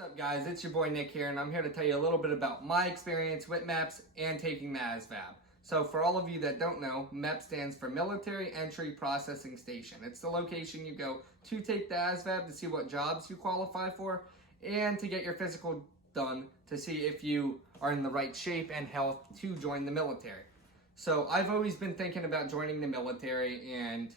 What's up guys, it's your boy Nick here, and I'm here to tell you a little bit about my experience with Meps and taking the Asvab. So for all of you that don't know, Meps stands for Military Entry Processing Station. It's the location you go to take the Asvab to see what jobs you qualify for and to get your physical done to see if you are in the right shape and health to join the military. So I've always been thinking about joining the military and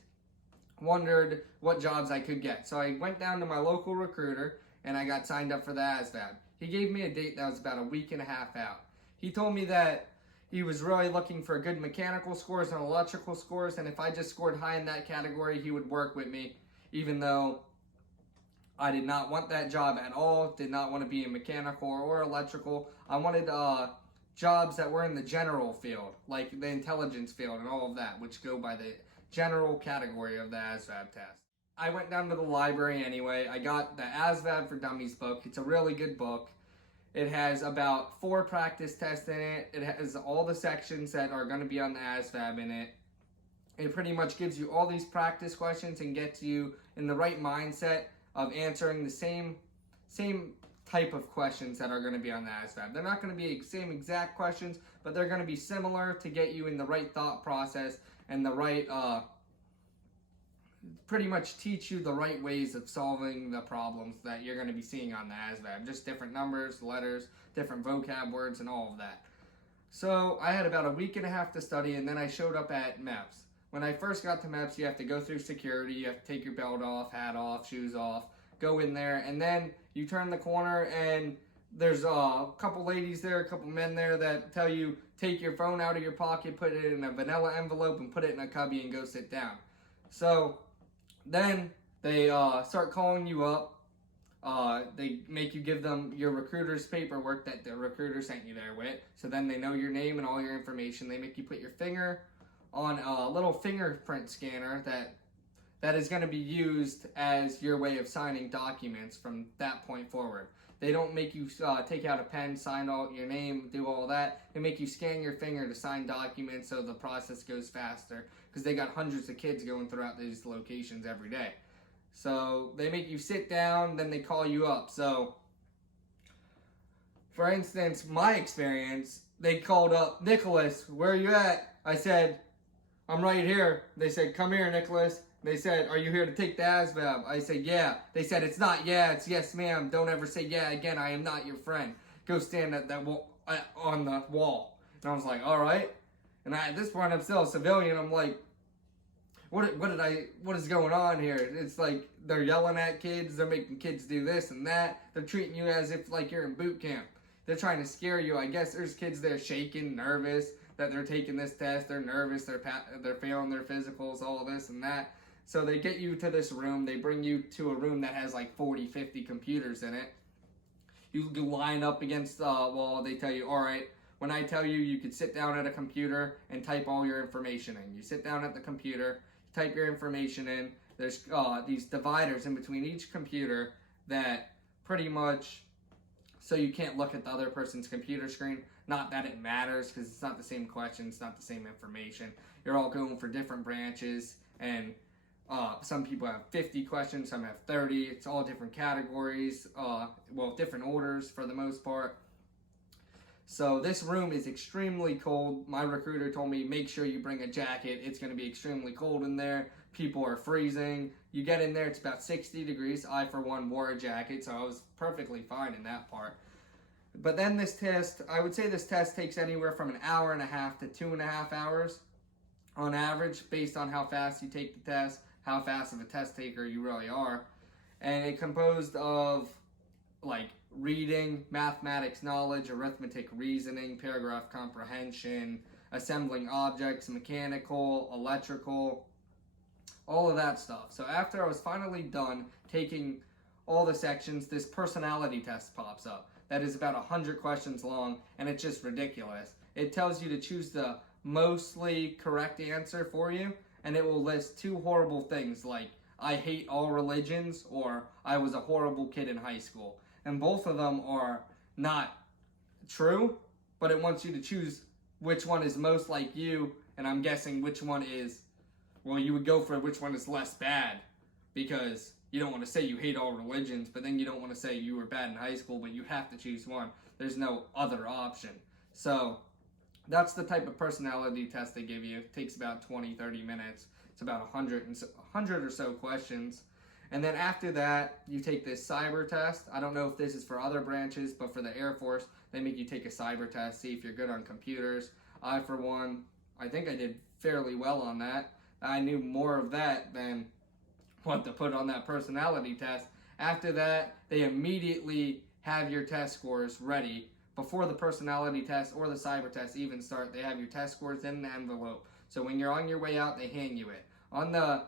wondered what jobs I could get. So I went down to my local recruiter and I got signed up for the ASVAB. He gave me a date that was about a week and a half out. He told me that he was really looking for good mechanical scores and electrical scores, and if I just scored high in that category, he would work with me, even though I did not want that job at all, did not want to be in mechanical or electrical. I wanted jobs that were in the general field, like the intelligence field and all of that, which go by the general category of the ASVAB test. I went down to the library anyway. I got the ASVAB for Dummies book. It's a really good book. It has about 4 practice tests in it. It has all the sections that are going to be on the ASVAB in it. It pretty much gives you all these practice questions and gets you in the right mindset of answering the same type of questions that are going to be on the ASVAB. They're not going to be the same exact questions, but they're going to be similar to get you in the right thought process and the right pretty much teach you the right ways of solving the problems that you're going to be seeing on the ASVAB. Just different numbers, letters, different vocab words, and all of that. So I had about a week and a half to study, and then I showed up at Meps. When I first got to Meps, you have to go through security, you have to take your belt off, hat off, shoes off, go in there, and then you turn the corner and there's a couple ladies there, a couple men there that tell you take your phone out of your pocket, put it in a vanilla envelope, and put it in a cubby and go sit down. So then they start calling you up. They make you give them your recruiter's paperwork that the recruiter sent you there with. So then they know your name and all your information. They make you put your finger on a little fingerprint scanner that is going to be used as your way of signing documents from that point forward. They don't make you take out a pen, sign out your name, do all that. They make you scan your finger to sign documents so the process goes faster because they got hundreds of kids going throughout these locations every day. So they make you sit down, then they call you up. So, for instance, my experience, they called up, "Nicholas, where are you at?" I said, "I'm right here." They said, "Come here, Nicholas." They said, "Are you here to take the ASVAB?" I said, "Yeah." They said, "It's not yeah, it's yes, ma'am. Don't ever say yeah again. I am not your friend. Go stand at that on the wall." And I was like, "All right." And at this point, I'm still a civilian. I'm like, what is going on here? It's like they're yelling at kids. They're making kids do this and that. They're treating you as if like you're in boot camp. They're trying to scare you. I guess there's kids there shaking, nervous that they're taking this test. They're nervous. They're failing their physicals, all this and that. So they get you to this room. They bring you to a room that has like 40, 50 computers in it. You line up against the wall. They tell you, all right, when I tell you, you could sit down at a computer and type all your information in. You sit down at the computer, type your information in. There's these dividers in between each computer that pretty much, so you can't look at the other person's computer screen. Not that it matters because it's not the same question, it's not the same information. You're all going for different branches, and some people have 50 questions, some have 30. It's all different categories, different orders for the most part. So this room is extremely cold. My recruiter told me, make sure you bring a jacket. It's going to be extremely cold in there. People are freezing. You get in there, it's about 60 degrees. I, for one, wore a jacket, so I was perfectly fine in that part. But then this test, I would say this test takes anywhere from an hour and a half to 2.5 hours on average, based on how fast you take the test, how fast of a test taker you really are. And it composed of like reading, mathematics knowledge, arithmetic reasoning, paragraph comprehension, assembling objects, mechanical, electrical, all of that stuff. So after I was finally done taking all the sections, this personality test pops up. That is about 100 questions long, and it's just ridiculous. It tells you to choose the mostly correct answer for you, and it will list 2 horrible things like, "I hate all religions," or "I was a horrible kid in high school." And both of them are not true, but it wants you to choose which one is most like you, and I'm guessing which one is, well, you would go for which one is less bad, because you don't want to say you hate all religions, but then you don't want to say you were bad in high school, but you have to choose one. There's no other option. So that's the type of personality test they give you. It takes about 20-30 minutes. It's about 100 or so questions. And then after that, you take this cyber test. I don't know if this is for other branches, but for the Air Force, they make you take a cyber test, see if you're good on computers. I, for one, I think I did fairly well on that. I knew more of that than what to put on that personality test. After that, they immediately have your test scores ready. Before the personality test or the cyber test even start, they have your test scores in an envelope. So when you're on your way out, they hand you it. On the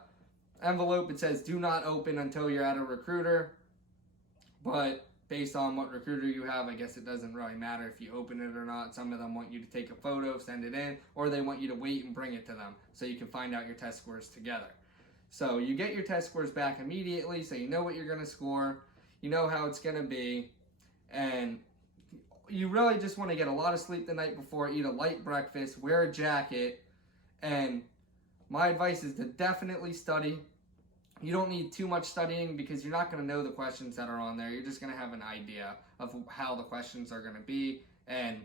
envelope, it says do not open until you're at a recruiter. But based on what recruiter you have, I guess it doesn't really matter if you open it or not. Some of them want you to take a photo, send it in, or they want you to wait and bring it to them so you can find out your test scores together. So you get your test scores back immediately, so you know what you're going to score, you know how it's going to be, and you really just want to get a lot of sleep the night before, eat a light breakfast, wear a jacket, and my advice is to definitely study. You don't need too much studying because you're not going to know the questions that are on there. You're just going to have an idea of how the questions are going to be and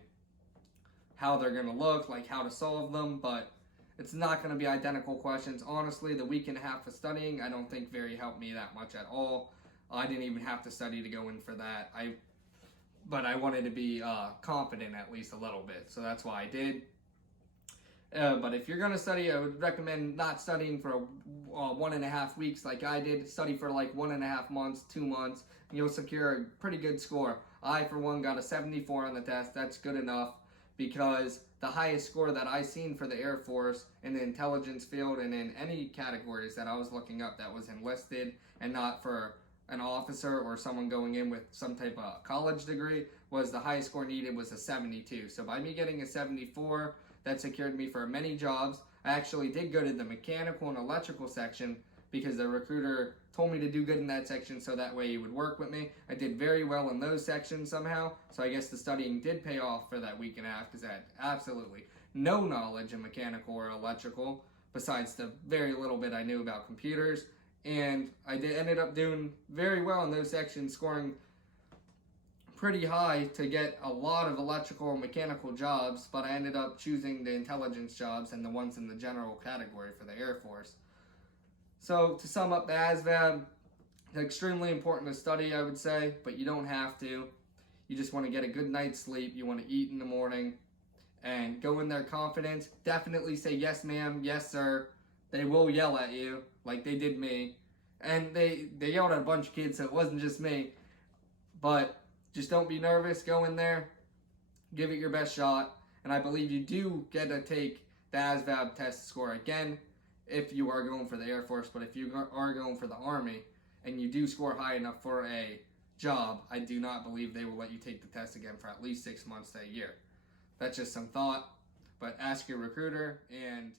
how they're going to look, like how to solve them, but it's not going to be identical questions. Honestly, the week and a half of studying, I don't think very helped me that much at all. I didn't even have to study to go in for that. But I wanted to be confident at least a little bit, so that's why I did. But if you're going to study, I would recommend not studying for 1.5 weeks like I did. Study for like 1.5 months, 2 months, and you'll secure a pretty good score. I, for one, got a 74 on the test. That's good enough because the highest score that I seen for the Air Force in the intelligence field and in any categories that I was looking up that was enlisted and not for an officer or someone going in with some type of college degree was the highest score needed was a 72. So by me getting a 74, that secured me for many jobs. I actually did go to the mechanical and electrical section because the recruiter told me to do good in that section so that way he would work with me. I did very well in those sections somehow, so I guess the studying did pay off for that week and a half because I had absolutely no knowledge in mechanical or electrical besides the very little bit I knew about computers. And I ended up doing very well in those sections, scoring pretty high to get a lot of electrical and mechanical jobs, but I ended up choosing the intelligence jobs and the ones in the general category for the Air Force. So to sum up the ASVAB, it's extremely important to study, I would say, but you don't have to. You just want to get a good night's sleep. You want to eat in the morning and go in there confident. Definitely say yes ma'am, yes sir. They will yell at you like they did me. And they yelled at a bunch of kids, so it wasn't just me. But just don't be nervous. Go in there. Give it your best shot. And I believe you do get to take the ASVAB test score again if you are going for the Air Force. But if you are going for the Army and you do score high enough for a job, I do not believe they will let you take the test again for at least 6 months to a year. That's just some thought. But ask your recruiter and